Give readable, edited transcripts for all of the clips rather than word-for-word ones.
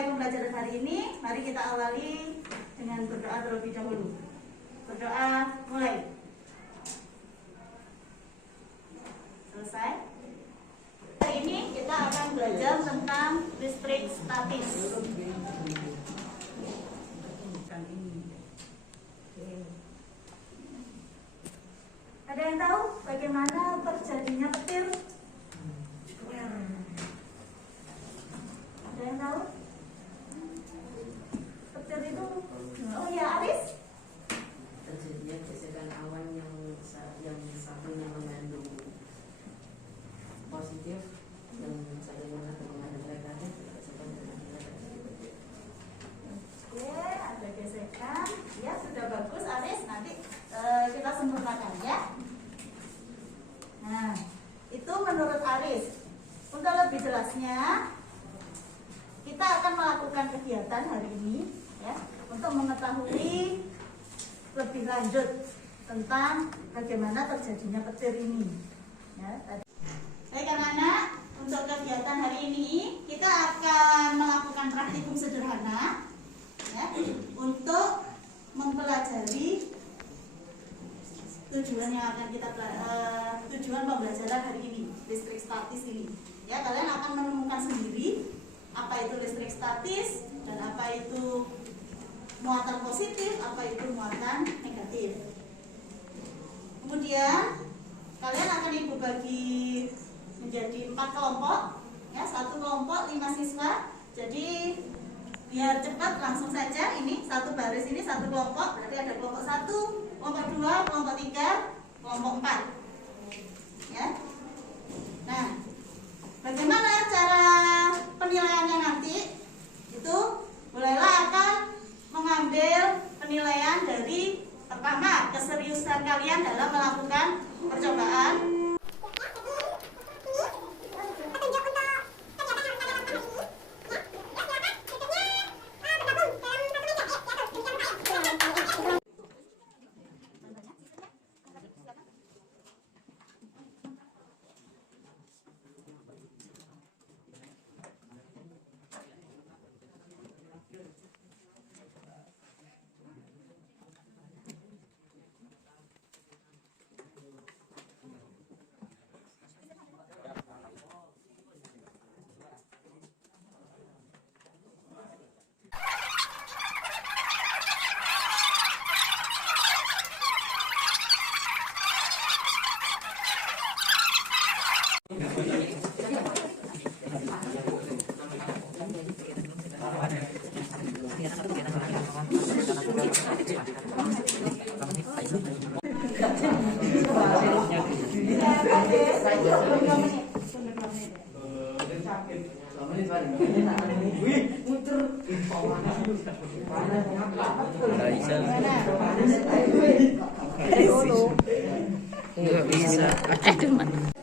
memulai pembelajaran hari ini, mari kita awali dengan berdoa terlebih dahulu. Berdoa, mulai. Selesai. Hari ini kita akan belajar tentang listrik statis. Ada yang tahu bagaimana terjadinya petir? Ada yang tahu? Petir itu, oh ya, Aris? Terjadinya gesekan awan yang satunya mengandung positif, yang satunya mengandung negatif. Oke, ada gesekan. Ya, sudah bagus, Aris. Nanti kita sempurnakan ya. Nah, itu menurut Aris. Untuk lebih jelasnya, kita akan melakukan kegiatan hari ini ya, untuk mengetahui lebih lanjut tentang bagaimana terjadinya petir ini. Ya, tadi. Baik anak-anak, untuk kegiatan hari ini kita akan melakukan praktikum sederhana ya, untuk mempelajari tujuan yang akan kita tujuan pembelajaran hari ini, listrik statis ini. Ya, kalian akan menemukan sendiri apa itu listrik statis dan apa itu muatan positif, apa itu muatan negatif. Kemudian kalian akan ibu bagi menjadi 4 kelompok, ya, 1 kelompok 5 siswa. Jadi biar cepat langsung saja, ini satu baris ini 1 kelompok, berarti ada kelompok 1, kelompok 2, kelompok 3, kelompok 4. Ya. Nah, bagaimana cara penilaiannya nanti? Itu mulailah akan mengambil penilaian dari pertama keseriusan kalian dalam melakukan percobaan.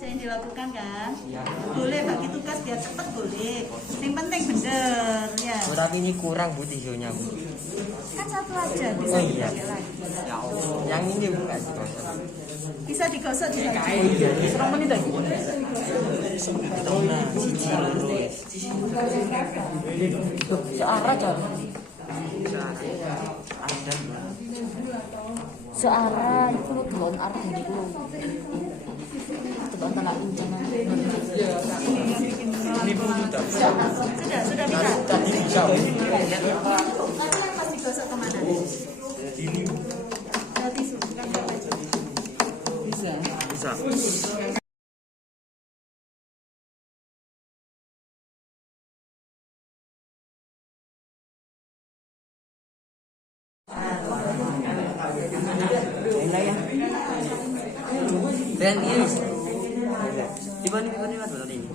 Yang dilakukan kan? Boleh bagi tugas biar cepat boleh. Yang penting bener ya. Oh, tapi ini kurang Bu tisionya Bu. Kan 1 aja bisa Oh iya. dipakai lagi. Ya Allah. Yang ini bukan digosok. Bisa digosok juga. Serang menit aja. Nah, cici loro wis. Searah jalan. Ada. Searah itu lo belum arah ini lo. Coba tolak incanan. Ini pun sudah. Sudah bisa. Tadi bisa. Tapi yang pas digosok kemana? Ini Ada tisu, bukan baju. bisa. Enak ya. Dan ini dibanding betul ini.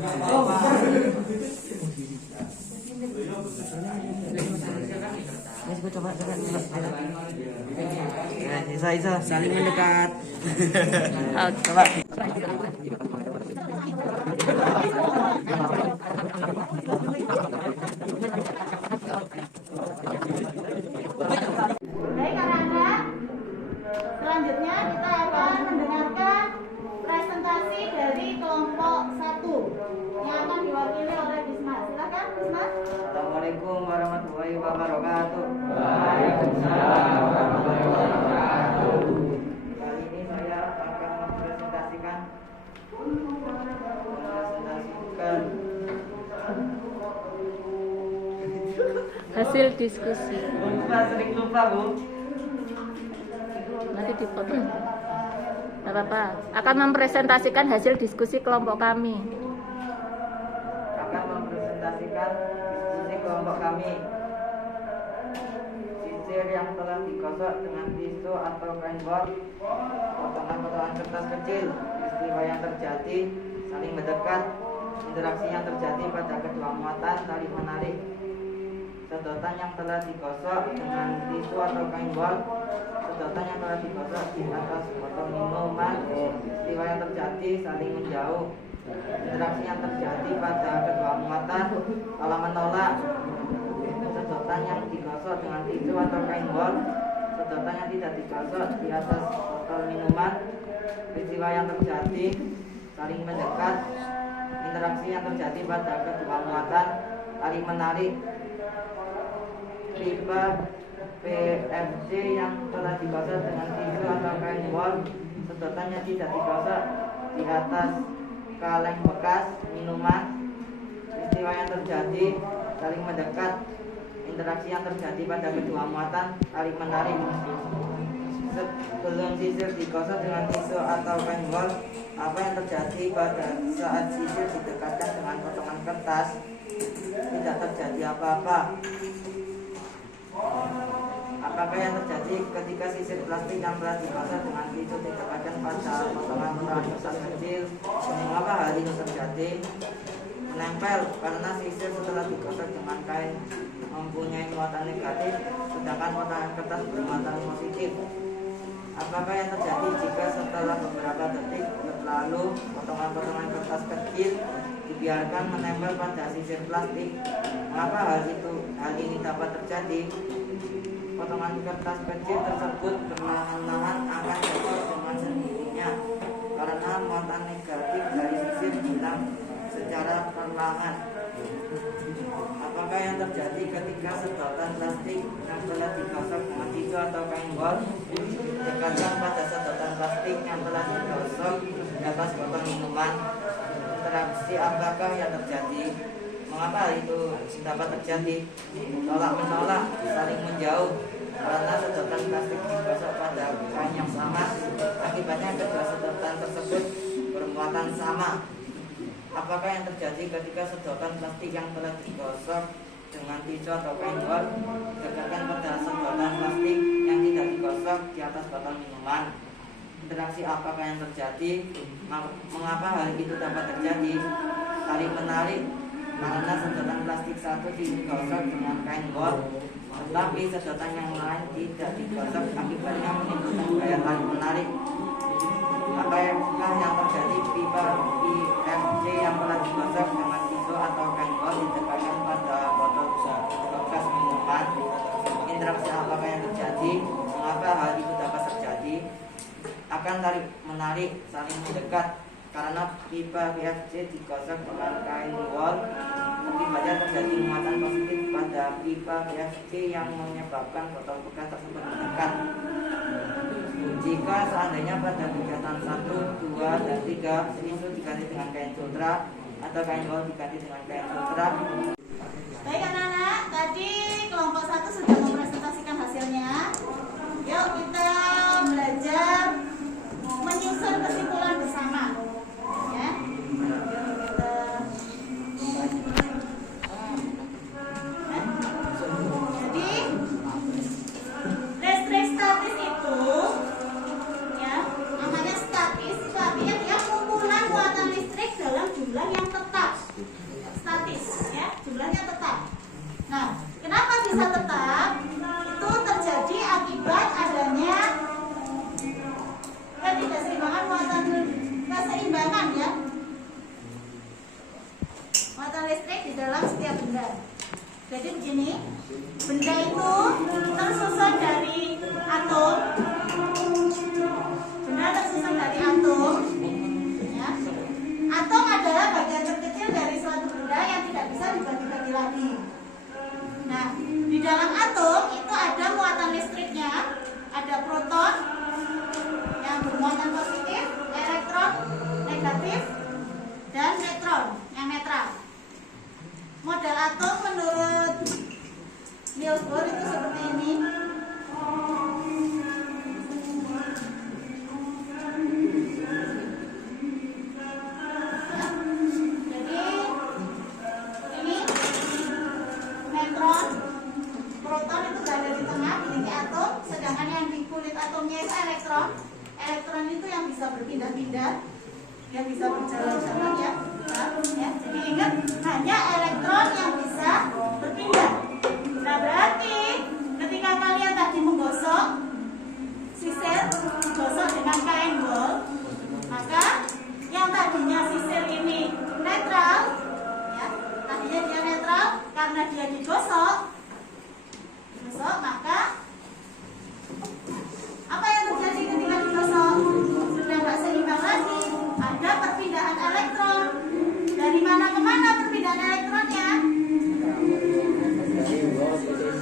Mas gue coba. Nah, Isa saling mendekat. Coba. Baik anak-anak, selanjutnya kita akan mendengarkan presentasi dari kelompok 1 yang akan diwakili oleh Bisma. Silakan Bisma. Assalamualaikum warahmatullahi wabarakatuh. Waalaikumsalam warahmatullahi wabarakatuh. Kali ini saya akan mempresentasikan Hasil diskusi. sering lupa Bu. Nanti dipotong. Gak apa-apa. Akan mempresentasikan hasil diskusi kelompok kami. Akan mempresentasikan diskusi kelompok kami. Sisir yang telah digosok dengan tisu atau kain bor, potongan-potongan kertas kecil, peristiwa yang terjadi, saling mendekat, interaksi yang terjadi pada kedua muatan, saling menarik, sedotan yang telah digosok dengan tisu atau kain bor, sedotan yang telah digosok di atas botol minuman, peristiwa yang terjadi, saling menjauh, interaksi yang terjadi pada kedua muatan, kalau menolak, sedotan yang digosok dengan tisu atau kain bor, sedotan yang tidak digosok di atas botol minuman, peristiwa yang terjadi, saling mendekat, interaksi yang terjadi pada kedua muatan, saling menarik, pipa PFC yang telah digosok dengan tisu atau kain bor, sedotan yang tidak digosok di atas kaleng bekas minuman, peristiwa yang terjadi, saling mendekat, interaksi yang terjadi pada kedua muatan, saling menarik. Sebelum sisir digosok dengan tisu atau kain bor, apa yang terjadi pada saat sisir didekatkan dengan potongan kertas? Tidak terjadi apa-apa. Apakah yang terjadi ketika sisir plastik yang telah digosok dengan tisu didekatkan pada potongan-potongan kertas kecil? Mengapa hal itu terjadi? Menempel, karena sisir setelah digosok dengan kain mempunyai muatan negatif, sedangkan potongan kertas bermuatan positif. Apakah yang terjadi jika setelah beberapa detik berlalu potongan-potongan kertas kecil dibiarkan menempel pada sisir plastik? Mengapa hal ini dapat terjadi? Potongan kertas kecil tersebut perlahan-lahan akan jatuh dengan sendirinya karena muatan negatif dari sisir hilang secara perlahan. Apakah yang terjadi ketika sedotan plastik yang telah digosok dengan tisu atau kain bor didekatkan pada sedotan plastik yang telah digosok di atas botol minuman? Interaksi apakah yang terjadi? Mengapa hal itu dapat terjadi? Tolak-menolak, saling menjauh, karena sedotan plastik digosok pada kain yang sama, akibatnya kedua sedotan tersebut bermuatan sama. Apakah yang terjadi ketika sedotan plastik yang telah digosok dengan tisu atau kain bor didekatkan pada sedotan plastik yang tidak digosok di atas botol minuman? Interaksi apakah yang terjadi? Mengapa hal itu dapat terjadi? Saling menarik, karena sedotan plastik satu digosok dengan kain bor, tetapi sedotan yang lain tidak digosok, akibatnya menimbulkan gaya tarik menarik. Apakah yang terjadi pipa PFC yang telah digosok dengan tisu atau kain bor didekatkan pada botol bekas minuman? Interaksi apakah yang terjadi? Mengapa hal itu dapat terjadi? Akan tarik menarik, saling mendekat, karena pipa PFC digosok dengan kain bor, akibatnya terjadi muatan positif pada pipa PFC yang menyebabkan botol bekas tersebut mendekat. Jika seandainya pada kegiatan 1, 2, dan 3 tisu diganti dengan kain sutra atau kain bor diganti dengan kain sutra. Baik anak-anak, tadi kelompok 1 sudah mempresentasikan hasilnya. Yuk kita belajar menyusun kesimpulan bersama. Ya. Jadi listrik statis itu ya, namanya statis, itu artinya dia kumpulan muatan listrik dalam jumlah yang tetap. Statis ya, jumlahnya tetap. Nah, kenapa bisa tetap? Itu terjadi akibat adanya ketidakseimbangan muatan, keseimbangan ya, muatan listrik di dalam setiap benda. Jadi begini, benda itu tersusun dari atom, benda tersusun dari atom ya. Atom adalah bagian terkecil dari suatu benda yang tidak bisa dibagi-bagi lagi. bor itu seperti ini. Proton itu berada di tengah, memiliki atom, sedangkan yang di kulit atomnya itu elektron. Elektron itu yang bisa berpindah-pindah, yang bisa berjalan-jalan ya. Jadi ingat, hanya elektron yang bisa berpindah. Nah berarti ketika kalian tadi menggosok sisir, gosok dengan kain bol, maka yang tadinya sisir ini netral, ya, tadinya dia netral karena dia digosok, maka apa yang terjadi ketika digosok? Sudah tidak seimbang lagi, ada perpindahan elektron. Dari mana ke mana perpindahan elektronnya?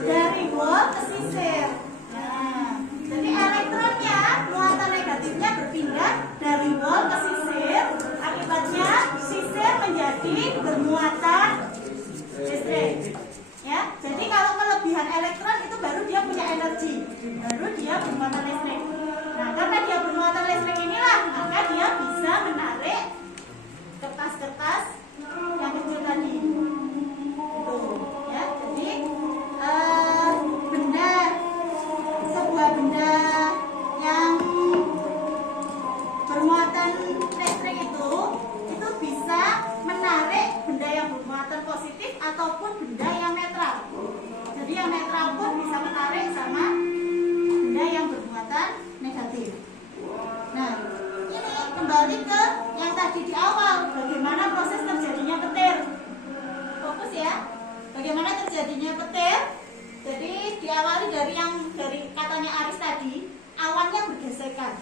Dari wol ke sisir. Nah, jadi elektronnya, muatan negatifnya berpindah dari wol ke sisir. Akibatnya sisir menjadi bermuatan listrik. Ya, jadi kalau kelebihan elektron itu baru dia punya energi, baru dia bermuatan listrik. Nah, karena dia bermuatan listrik inilah, maka dia bisa menarik kertas-kertas yang kecil tadi. Tuh, ya. Jadi sebuah benda yang bermuatan listrik itu bisa menarik benda yang bermuatan positif ataupun benda yang netral. Jadi yang netral pun bisa menarik sama benda yang bermuatan negatif. Nah, ini kembali ke yang tadi di awal, bagaimana proses terjadinya petir. Fokus ya, bagaimana terjadinya petir. Jadi diawali dari katanya Aris tadi, awannya bergesekan.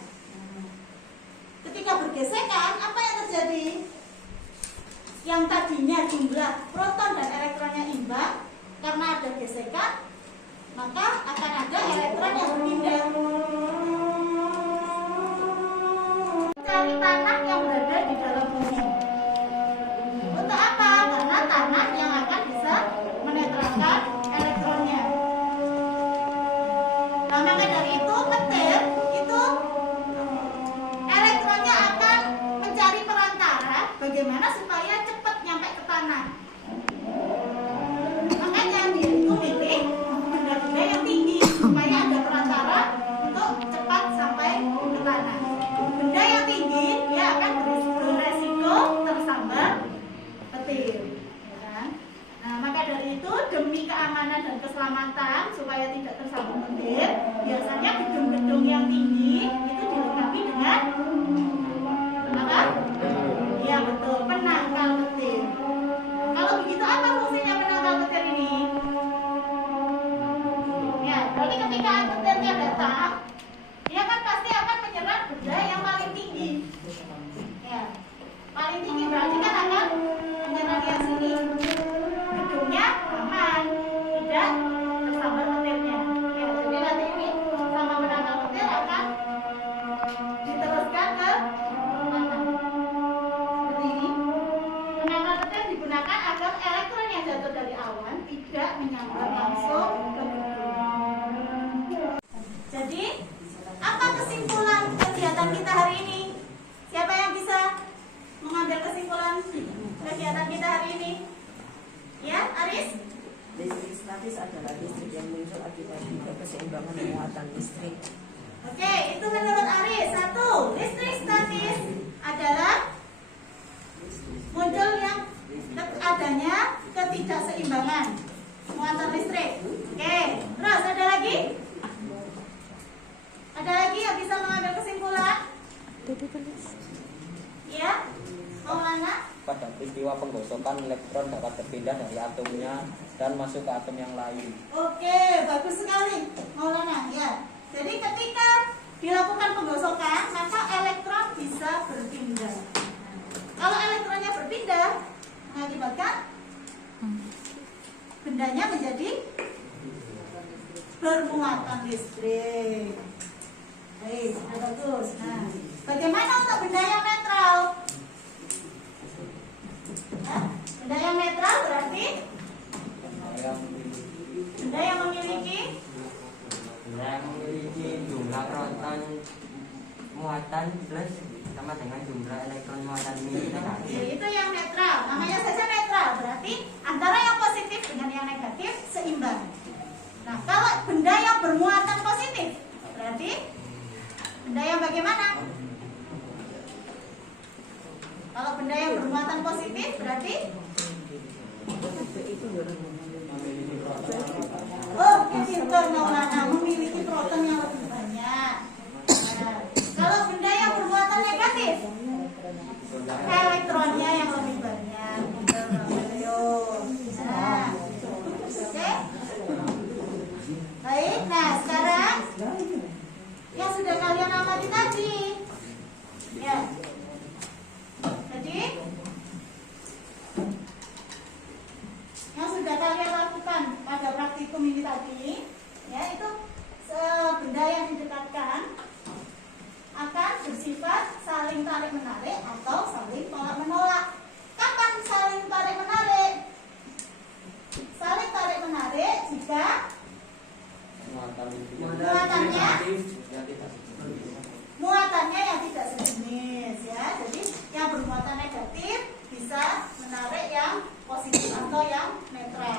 Ketika bergesekan, apa yang terjadi? Yang tadinya jumlah proton dan elektronnya imbang, karena ada gesekan, maka akan ada elektron yang berpindah. Cari tanah yang berada di dalam bumi. Untuk apa? Karena tanah yang akan bisa menetralkan elektronnya. Nah, maka dari itu petir itu elektronnya akan mencari perantara bagaimana supaya cepat nyampe ke tanah. Makanya dia itu pilih benda-benda yang tinggi supaya ada perantara untuk cepat sampai ke tanah. Benda yang tinggi dia akan beresiko tersambar petir. Ya kan? Nah, maka dari itu demi keamanan dan keselamatan supaya tidak tersambung petir, biasanya gedung-gedung yang tinggi itu dilengkapi dengan apa? Iya betul, penangkal petir. Kalau begitu apa fungsinya penangkal petir ini? Ya, berarti ketika petirnya datang, dia kan pasti akan menyerang benda yang paling tinggi. Ya, paling tinggi berarti kan akan menyerang yang sini. Gedungnya aman, tidak tersambar petirnya. Ya, jadi nanti ini sama penangkal petir akan diteruskan ke mana? Seperti ini. Penangkal petir digunakan agar elektron yang jatuh dari awan tidak menyambar langsung ke gedung. Jadi, apa kesimpulan kegiatan kita hari ini? Siapa yang bisa mengambil kesimpulan kegiatan kita hari ini? Ya, Aris? Listrik statis adalah listrik yang muncul akibat keseimbangan muatan listrik. Oke, itu menurut Aris. 1. Listrik statis adalah muncul yang adanya ketidakseimbangan muatan listrik. Oke, terus ada lagi? Ada lagi yang bisa mengambil kesimpulan? Ya, Maulana? Pada peristiwa penggosokan, elektron dapat berpindah dari atomnya dan masuk ke atom yang lain. Oke, bagus sekali, Maulana. Ya, jadi ketika dilakukan penggosokan, maka elektron bisa berpindah. Kalau elektronnya berpindah, mengakibatkan bendanya menjadi bermuatan listrik. Baik, sudah bagus. Nah, bagaimana untuk benda yang netral? Benda yang netral berarti benda yang memiliki muatan plus sama dengan jumlah elektron muatan ini negatif. Itu yang netral, namanya saja netral. Berarti antara yang positif dengan yang negatif seimbang. Nah, kalau benda yang bermuatan positif, berarti benda yang bagaimana? Kalau benda yang bermuatan positif, berarti oh, itu Maulana memiliki proton yang lebih banyak. Nah, kalau benda yang bermuatan negatif, elektronnya yang lebih banyak. Nah, oke. Baik, nah sekarang yang sudah kalian amati tadi, ya. Jadi yang sudah kalian lakukan pada praktikum ini tadi, ya, itu benda yang didekatkan akan bersifat saling tarik menarik atau saling tolak menolak. Kapan saling tarik menarik? Saling tarik menarik jika muatannya yang tidak sejenis, ya. Jadi yang bermuatan negatif bisa menarik yang positif atau yang netral.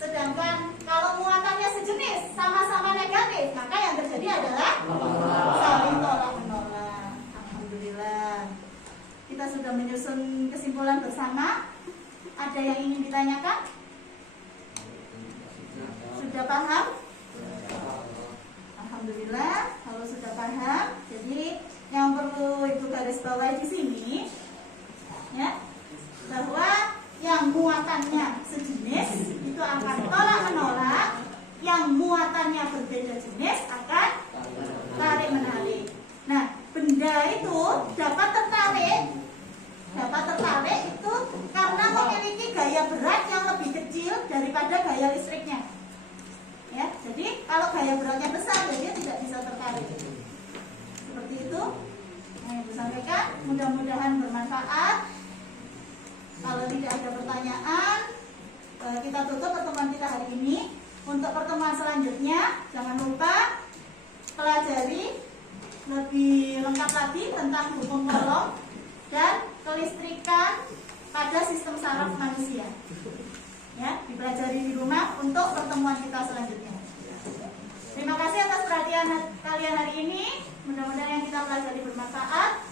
Sedangkan kalau muatannya sejenis, sama-sama negatif, maka yang terjadi adalah saling tolak menolak. Alhamdulillah. Kita sudah menyusun kesimpulan bersama. Ada yang ingin ditanyakan? Sudah paham? Alhamdulillah, kalau sudah paham. Jadi yang perlu Ibu garis bawahi di sini, ya, bahwa yang muatannya sejenis itu akan tolak menolak, yang muatannya berbeda jenis akan tarik menarik. Nah, benda itu dapat tertarik itu karena memiliki gaya berat yang lebih kecil daripada gaya listriknya. Ya, jadi kalau gaya beratnya besar, dia tidak bisa tertarik. Seperti itu yang Ibu sampaikan. Mudah-mudahan bermanfaat. Kalau tidak ada pertanyaan, kita tutup pertemuan kita hari ini. Untuk pertemuan selanjutnya, jangan lupa pelajari lebih lengkap lagi tentang hukum Coulomb dan kelistrikan pada sistem saraf manusia. Ya, dipelajari di rumah untuk pertemuan kita selanjutnya. Terima kasih atas perhatian kalian hari ini. Mudah-mudahan yang kita pelajari bermanfaat.